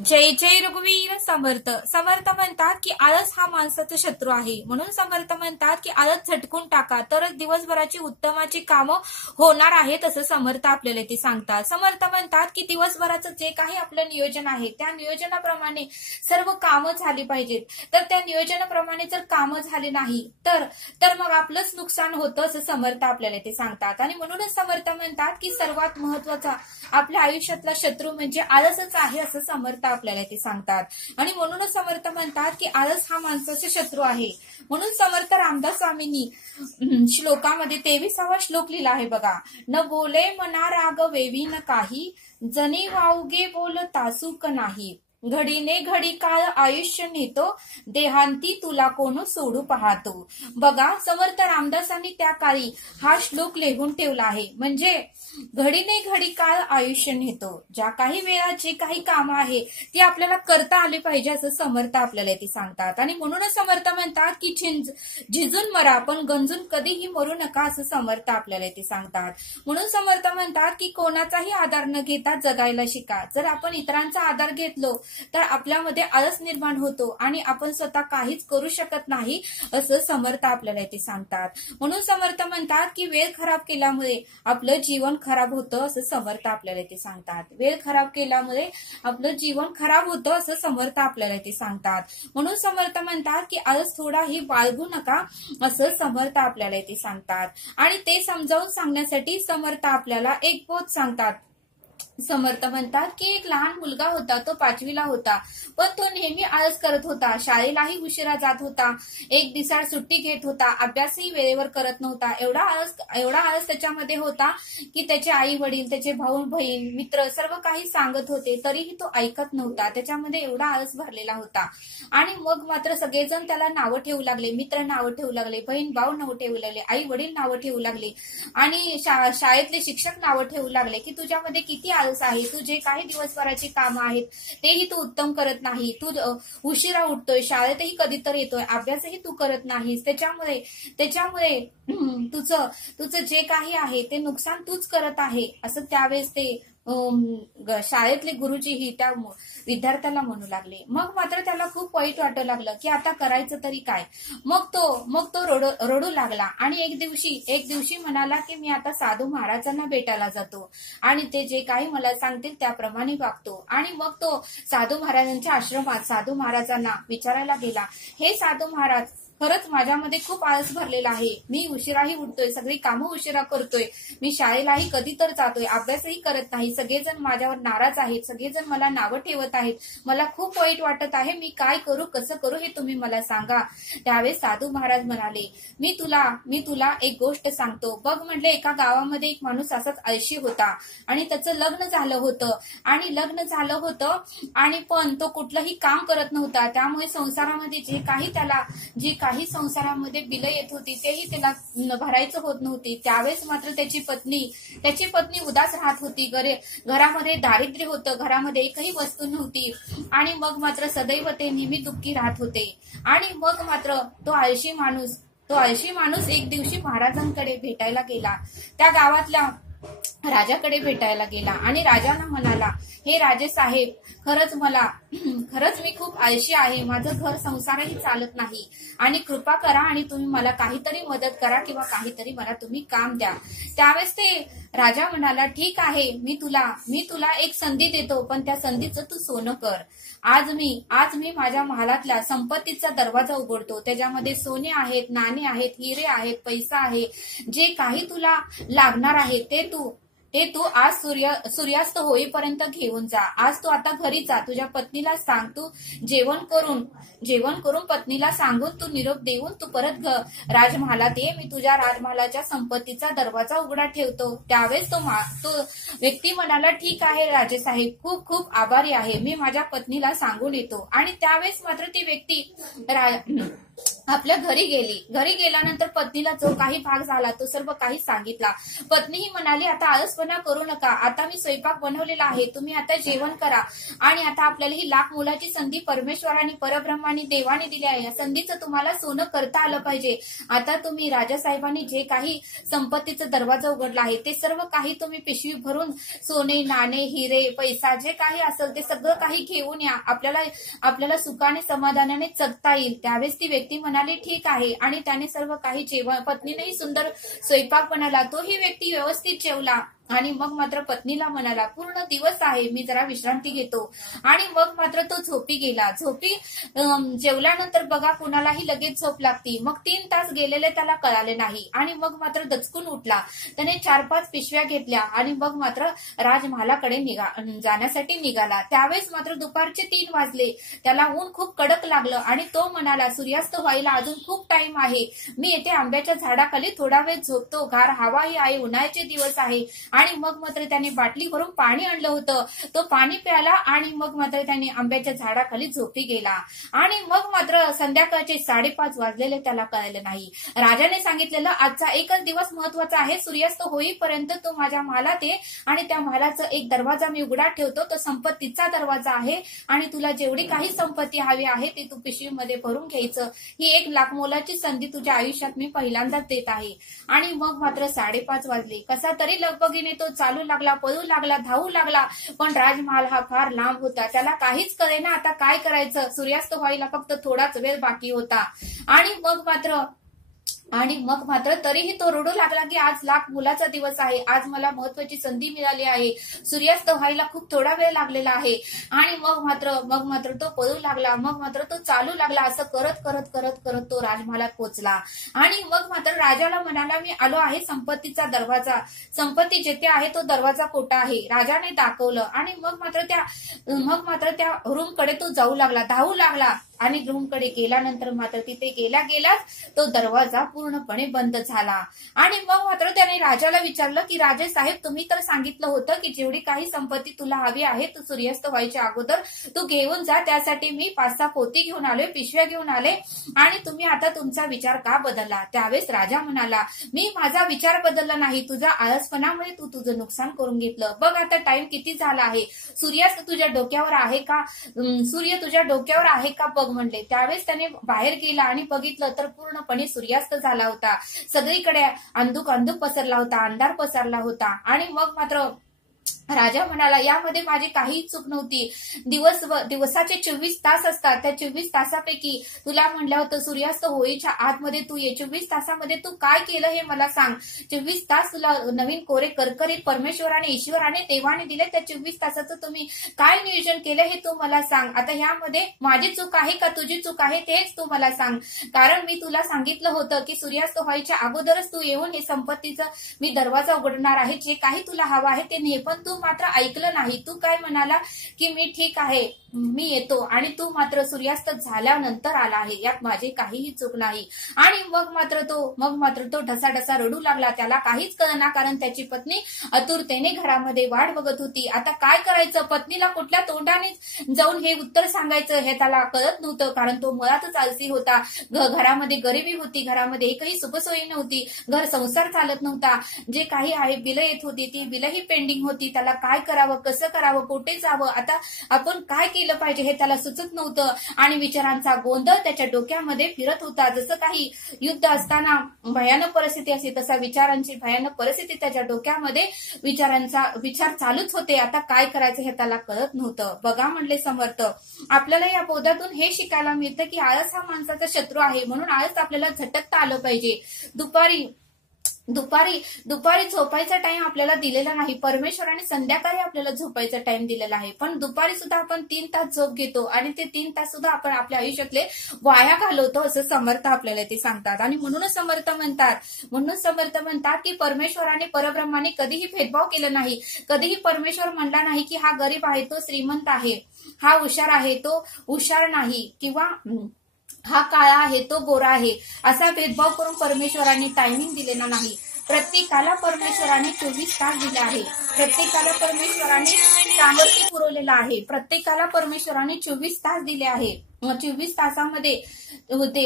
जय जय रघुवीर समर्थ. समर्थ म्हणतात की आळस हा माणसाचा शत्रू आहे. म्हणून समर्थ म्हणतात की आळस झटकून टाका तरच दिवसभराची उत्तमाची कामं होणार आहेत असं समर्थ आपल्याला ते सांगतात. समर्थ म्हणतात की दिवसभराचं जे काही आपलं नियोजन आहे त्या नियोजनाप्रमाणे सर्व कामं झाली पाहिजेत. तर त्या नियोजनाप्रमाणे जर कामं झाली नाही तर मग आपलंच नुकसान होतं असं समर्थ आपल्याला ते सांगतात. आणि म्हणूनच समर्थ म्हणतात की सर्वात महत्वाचा आपल्या आयुष्यातला शत्रू म्हणजे आळसच आहे असं समर्थ आपल्याला ते सांगतात. आणि म्हणूनच समर्थ म्हणतात की आळस हा माणसाचा शत्रू आहे. म्हणून समर्थ रामदास स्वामींनी श्लोकामध्ये 23वा श्लोक लिहिला आहे बघा. न बोले मना राग वेवी न काही, जनी वावगे बोलता सुख नाही. घडीने घडी काळ आयुष्य नेतो, देहांती तुला कोण सोडू पाहतो. बघा समर्थ रामदासांनी त्या काळी हा श्लोक लिहून ठेवला आहे. म्हणजे घडीने घडी काळ आयुष्य नेतो, ज्या काही वेळा जे काही काम आहे ती आपल्याला करता आली पाहिजे असं समर्थ आपल्याला ते सांगतात. आणि म्हणूनच समर्थ म्हणतात की झिजून मरा पण गंजून कधीही मरू नका असं समर्थ आपल्याला ते सांगतात. म्हणून समर्थ म्हणतात की कोणाचाही आधार न घेता जगायला शिका. जर आपण इतरांचा आधार घेतलो तर आपल्यामध्ये आळस निर्माण होतो आणि आपण स्वतः काहीच करू शकत नाही असं समर्थ आपल्याला ते सांगतात. म्हणून समर्थ म्हणतात की वेळ खराब केल्यामुळे आपलं जीवन खराब होतं असं समर्थ आपल्याला ते सांगतात. वेळ खराब केल्यामुळे आपलं जीवन खराब होतं असं समर्थ आपल्याला ते सांगतात. म्हणून समर्थ म्हणतात की आळस थोडाही बाळगू नका असं समर्थ आपल्याला ते सांगतात. आणि ते समजावून सांगण्यासाठी समर्थ आपल्याला एक बोध सांगतात. समर्थ म्हणतात की एक लहान मुलगा होता, तो 5वीला होता, पण तो नेहमी आळस करत होता. शाळेलाही उशिरा जात होता, एक दिवसाआड सुट्टी घेत होता, अभ्यासही वेळेवर करत नव्हता. एवढा आळस त्याच्यामध्ये होता की त्याचे आई वडील, त्याचे भाऊ बहीण, मित्र सर्व काही सांगत होते तरीही तो ऐकत नव्हता. त्याच्यामध्ये एवढा आळस भरलेला होता. आणि मग मात्र सगळेजण त्याला नावं ठेवू लागले, मित्र नावं ठेवू लागले, बहीण भाऊ नावं ठेवू लागले, आई वडील नावं ठेवू लागले आणि शाळेतले शिक्षक नावं ठेवू लागले की तुझ्यामध्ये किती आळस आहे, तू जे काही दिवसभराची कामं आहेत तेही तू उत्तम करत नाही, तू उशिरा उठतोय, शाळेतही कधीतरी येतोय, अभ्यासही तू करत नाहीस, त्याच्यामुळे तुझं जे काही आहे ते नुकसान तूच करत आहे असं त्यावेळेस ते शाळेतले गुरुजीही त्या विद्यार्थ्याला म्हणू लागले. मग मात्र त्याला खूप वाईट वाटू लागलं की आता करायचं तरी काय. मग तो रडू लागला आणि एक दिवशी म्हणाला की मी आता साधू महाराजांना भेटायला जातो आणि ते जे काही मला सांगतील त्याप्रमाणे वागतो. आणि मग तो साधू महाराजांच्या आश्रमात साधू महाराजांना विचारायला गेला, हे साधू महाराज, खरंच माझ्यामध्ये खूप आळस भरलेला आहे, मी उशिराही उठतोय, सगळी कामं उशिरा करतोय, मी शाळेलाही कधी तर जातोय, अभ्यासही करत नाही, सगळेजण माझ्यावर नाराज आहेत, सगळेजण मला नावं ठेवत आहेत, मला खूप वाईट वाटत आहे, मी काय करू, कसं करू हे तुम्ही मला सांगा. त्यावेळेस साधू महाराज म्हणाले, मी तुला एक गोष्ट सांगतो बघ. म्हणले एका गावामध्ये एक माणूस असाच आळशी होता आणि त्याचं लग्न झालं होतं आणि पण तो कुठलंही काम करत नव्हता. त्यामुळे संसारामध्ये जी काही संसारामध्ये बिलं येत होती तेही त्याला भरायचं होत नव्हती. त्यावेळेस मात्र त्याची पत्नी उदास राहत होती. घरामध्ये दारिद्र्य होतं, घरामध्ये एकही वस्तू नव्हती आणि मग मात्र सदैव ते नेहमी दुःखी राहत होते. आणि मग मात्र तो आळशी माणूस एक दिवशी महाराजांकडे भेटायला गेला, त्या गावातल्या राजाकडे भेटायला गेला आणि राजांना म्हणाला, हे राजे साहेब, खरंच मी खूप आळशी आहे, माझं घर संसारही चालत नाही आणि कृपा करा आणि तुम्ही मला काहीतरी मदत करा किंवा काहीतरी मला तुम्ही काम द्या. त्यावेळेस ते राजा म्हणाला, ठीक आहे, मी तुला एक संधी देतो, पण त्या संधीचं तू सोनं कर. आज मी माझ्या महालातल्या संपत्तीचा दरवाजा उघडतो, त्याच्यामध्ये सोने आहेत, नाणे आहेत, हिरे आहेत, पैसा आहे, जे काही तुला लागणार आहे ते तू आज सूर्यास्त होईपर्यंत घेऊन जा. आज तू आता घरी जा, तुझ्या पत्नीला सांग, तू जेवण करून पत्नीला सांगून तू निरोप देऊन तू परत राजमहालात ये, मी तुझ्या राजमहालाच्या संपत्तीचा दरवाजा उघडा ठेवतो. त्यावेळेस तो व्यक्ती म्हणाला, ठीक आहे राजेसाहेब, खूप खूप आभारी आहे, मी माझ्या पत्नीला सांगून येतो. आणि त्यावेळेस मात्र ती व्यक्ती आपल्या घरी गेल्यानंतर पत्नीला जो काही भाग झाला तो सर्व काही सांगितला. पत्नी ही म्हणाली, आता आळसपणा करू नका, आता मी स्वयंपाक बनवलेला आहे, तुम्ही आता जेवण करा. आणि आता आपल्याला ही लाख मोलाची संधी परमेश्वराने परब्रह्माने देवाने दिली आहे. या संधीचं तुम्हाला सोनं करता आलं पाहिजे. आता तुम्ही राजासाहेबांनी जे काही संपत्तीचा दरवाजा उघडला आहे ते सर्व काही तुम्ही पिशवी भरून सोने, नाणे, हिरे, पैसा जे काही असेल ते सगळं काही घेऊन या. आपल्याला सुखाने समाधानाने जगता येईल. त्यावेळेस ती व्यक्ती म्हणाली, ठीक आहे. आणि त्याने सर्व काही जेवण, पत्नीनेही सुंदर स्वयंपाक बनवला. तोही व्यक्ती व्यवस्थित जेवला. आणि मग मात्र पत्नीला म्हणाला, पूर्ण दिवस आहे, मी जरा विश्रांती घेतो. आणि मग मात्र तो झोपी गेला. जेवल्यानंतर बघा कुणालाही लगेच झोप लागती. मग 3 तास गेलेले त्याला कळाले नाही. आणि मग मात्र दचकून उठला. त्याने 4-5 पिशव्या घेतल्या आणि मग मात्र राजमहालाकडे जाण्यासाठी निघाला. त्यावेळेस मात्र दुपारचे 3 वाजले. त्याला ऊन खूप कडक लागलं आणि तो म्हणाला, सूर्यास्त व्हायला अजून खूप टाइम आहे, मी येथे आंब्याच्या झाडाखाली थोडा वेळ झोपतो, गार हवाही आहे, उन्हाळ्याचे दिवस आहे. आणि मग मात्र त्याने बाटली भरून पाणी आणलं होतं. तो पाणी प्याला आणि मग मात्र त्याने आंब्याच्या झाडाखाली झोपी गेला. आणि मग मात्र संध्याकाळचे 5:30 वाजलेले त्याला कळले नाही. राजाने सांगितलेलं, आजचा एकच दिवस महत्वाचा आहे, सूर्यास्त होईपर्यंत तू माझ्या महालात ये आणि त्या महालाचा एक दरवाजा मी उघडा ठेवतो, तो संपत्तीचा दरवाजा आहे. आणि तुला जेवढी काही संपत्ती हवी आहे ती तू पिशवीमध्ये भरून घ्यायचं. ही एक लाख मोलाची संधी तुझ्या आयुष्यात मी पहिल्यांदाच देत आहे. आणि मग मात्र 5:30 वाजले. कसा तरी लगबगीने तो चालू लागला, पळू लागला, धावू लागला. पण राजमहाल हा फार लांब होता. त्याला काहीच कळेना आता काय करायचं. सूर्यास्त व्हायला फक्त थोडाच वेळ बाकी होता. आणि मग मात्र तरीही तो रडू लागला की आज लाख मोलाचा दिवस आहे, आज मला महत्वाची संधी मिळाली आहे, सूर्यास्त व्हायला खूप थोडा वेळ लागलेला आहे. आणि मग मात्र तो पळू लागला. मग मात्र तो चालू लागला. असं करत तो राजमहालात पोहोचला. आणि मग मात्र राजाला म्हणाला, मी आलो आहे संपत्तीचा दरवाजा, संपत्ती जिथे आहे तो दरवाजा कोठा आहे. राजाने दाखवलं. आणि मग मात्र त्या रूमकडे तो जाऊ लागला, धावू लागला. आणि रूमकडे गेल्यानंतर मात्र तिथे गेलाच तो दरवाजा पूर्णपणे बंद झाला. आणि मग मात्र त्याने राजाला विचारलं की राजे साहेब, तुम्ही तर सांगितलं होतं की जेवढी काही संपत्ती तुला हवी आहे तू सूर्यास्त व्हायच्या अगोदर तू घेऊन जा, त्यासाठी मी 5-6 पोती घेऊन आलोय, पिशव्या घेऊन आले, आणि तुम्ही आता तुमचा विचार का बदलला? त्यावेळेस राजा म्हणाला, मी माझा विचार बदलला नाही, तुझ्या आळसपणामुळे तू तुझं नुकसान करून घेतलं. बघ आता टाइम किती झाला आहे, सूर्यास्त तुझ्या डोक्यावर आहे का, सूर्य तुझ्या डोक्यावर आहे का बघ म्हणले. त्यावेळेस त्याने बाहेर गेला आणि बघितलं तर पूर्णपणे सूर्यास्त झाला होता. सगळीकडे अंधुक पसरला होता, अंधार पसरला होता. आणि मग मात्र राजा म्हणाला, यामध्ये माझी काही चूक नव्हती. दिवसाचे 24 तास असतात, त्या 24 तासापैकी तुला म्हणलं होतं सूर्यास्त होईच्या आतमध्ये तू ये. 24 तासामध्ये तू काय केलं हे मला सांग. 24 तास तुला नवीन कोरे करकरीत परमेश्वराने, ईश्वराने, देवाने दिले. त्या 24 तासाचं तुम्ही काय नियोजन केलं हे तू मला सांग. आता ह्यामध्ये माझी चूक आहे का तुझी चूक आहे तेच तू मला सांग. कारण मी तुला सांगितलं होतं की सूर्यास्त व्हायच्या अगोदरच तू येऊन हे संपत्तीचा मी दरवाजा उघडणार आहे, जे काही तुला हवं आहे ते ने. पण तू मात्र ऐकलं नाही. तू काय म्हणाला की मी ठीक आहे, मी येतो, आणि तू मात्र सूर्यास्त झाल्यानंतर आला आहे, यात माझी काहीही चूक नाही. आणि मग मात्र तो ढसाढसा रडू लागला. त्याला काहीच कळना, कारण त्याची पत्नी आतुरतेने घरामध्ये वाट बघत होती. आता काय करायचं, पत्नीला कुठल्या तोंडाने जाऊन हे उत्तर सांगायचं हे त्याला कळत नव्हतं, कारण तो मुळातच आळसी होता. घरामध्ये गरिबी होती, घरामध्ये एकही सुखसोयी नव्हती, घर संसार चालत नव्हता, जे काही आहे बिलं येत होती ती बिलही पेंडिंग होती. त्याला काय करावं, कसं करावं, कुठे जावं, आता आपण काय केलं पाहिजे हे त्याला सुचत नव्हतं. आणि विचारांचा गोंधळ त्याच्या डोक्यामध्ये फिरत होता. जसं काही युद्ध असताना भयानक परिस्थिती असते तसा विचारांची भयानक परिस्थिती त्याच्या डोक्यामध्ये विचार चालूच होते. आता काय करायचं हे त्याला कळत नव्हतं. बघा म्हणले समर्थ, आपल्याला या बोधातून हे शिकायला मिळतं की आळस हा माणसाचा शत्रू आहे, म्हणून आळस आपल्याला झटकता आलं पाहिजे. दुपारी झोपायचा टाइम आपल्याला दिलेला नाही. परमेश्वराने संध्याकाळी आपल्याला झोपायचा टाइम दिलेला आहे, पण दुपारी सुद्धा आपण 3 तास झोप घेतो आणि ते 3 तास सुद्धा आपण आपल्या आयुष्यातले वाया घालवतो, असं समर्थ आपल्याला ते सांगतात. आणि म्हणूनच समर्थ म्हणतात की परमेश्वराने, परब्रह्माने कधीही भेदभाव केला नाही. कधीही परमेश्वर म्हणला नाही की हा गरीब आहे तो श्रीमंत आहे, हा हुशार आहे तो हुशार नाही, किंवा हा काळा आहे तो गोरा आहे, असा भेदभाव करून परमेश्वराने टायमिंग दिलेला नाही. प्रत्येकाला परमेश्वराने 24 तास दिले आहे, प्रत्येकाला परमेश्वराने सामर्थ्य पुरवलेलं आहे, प्रत्येकाला परमेश्वराने 24 तास दिले आहे. 24 तासामध्ये ते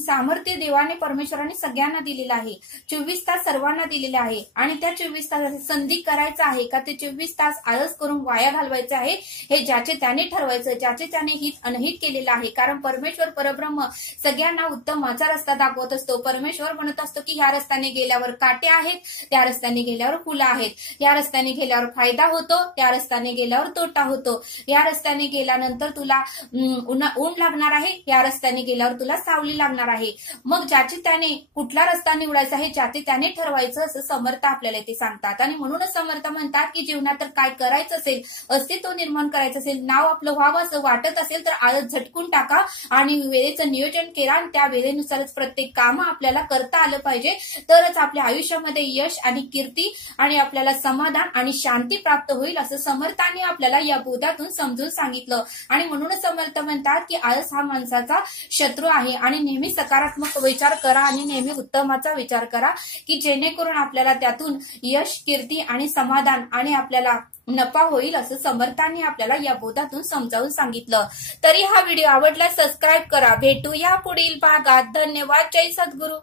सामर्थ्य देवाने परमेश्वराने सगळ्यांना दिलेलं आहे। 24 तास सर्वांना दिलेले आहे आणि त्या 24 तासाची संधी करायचं आहे का ते 24 तास आळस करून वाया घालवायचे आहे हे ज्याचे त्याने ठरवायचं, ज्याचे त्याने हित अनहित केलेलं आहे। कारण परमेश्वर परब्रह्म सगळ्यांना उत्तमाचा रस्ता दाखवत असतो। परमेश्वर म्हणत असतो की ह्या रस्त्याने गेल्यावर काटे आहेत, त्या रस्त्याने गेल्यावर फुलं आहेत, या रस्त्याने गेल्यावर फायदा होतो, त्या रस्त्याने गेल्यावर तोटा होतो, या रस्त्याने गेल्यानंतर तुला ऊन लागणार आहे, या रस्त्याने गेल्यावर तुला सावली लागणार आहे। मग ज्याचे त्याने कुठला रस्ता निवडायचा आहे ज्याचे त्याने ठरवायचं असं समर्थ आपल्याला ते सांगतात। आणि म्हणूनच समर्थ म्हणतात की जीवनात तर काय करायचं असेल, अस्तित्व निर्माण करायचं असेल, नाव आपलं व्हावं असं वाटत असेल तर आळस झटकून टाका आणि वेळेचं नियोजन केला आणि त्या वेळेनुसारच प्रत्येक काम आपल्याला करता आलं पाहिजे, तरच आपल्या आयुष्यामध्ये यश आणि कीर्ती आणि आपल्याला समाधान आणि शांती प्राप्त होईल असं समर्थांनी आपल्याला या बोधातून समजून सांगितलं। आणि म्हणूनच समर्थ म्हणतात की आळस हा माणसाचा शत्रू आहे आणि नेहमी सकारात्मक विचार करा आणि नेहमी उत्तमाचा विचार करा की जेणेकरून आपल्याला त्यातून यश, कीर्ती आणि समाधान आणि आपल्याला नफा होईल असं समर्थांनी आपल्याला या बोधातून समजावून सांगितलं। तरी हा व्हिडिओ आवडल्यास सबस्क्राईब करा। भेटूया पुढील भागात। धन्यवाद। जय सद्गुरू।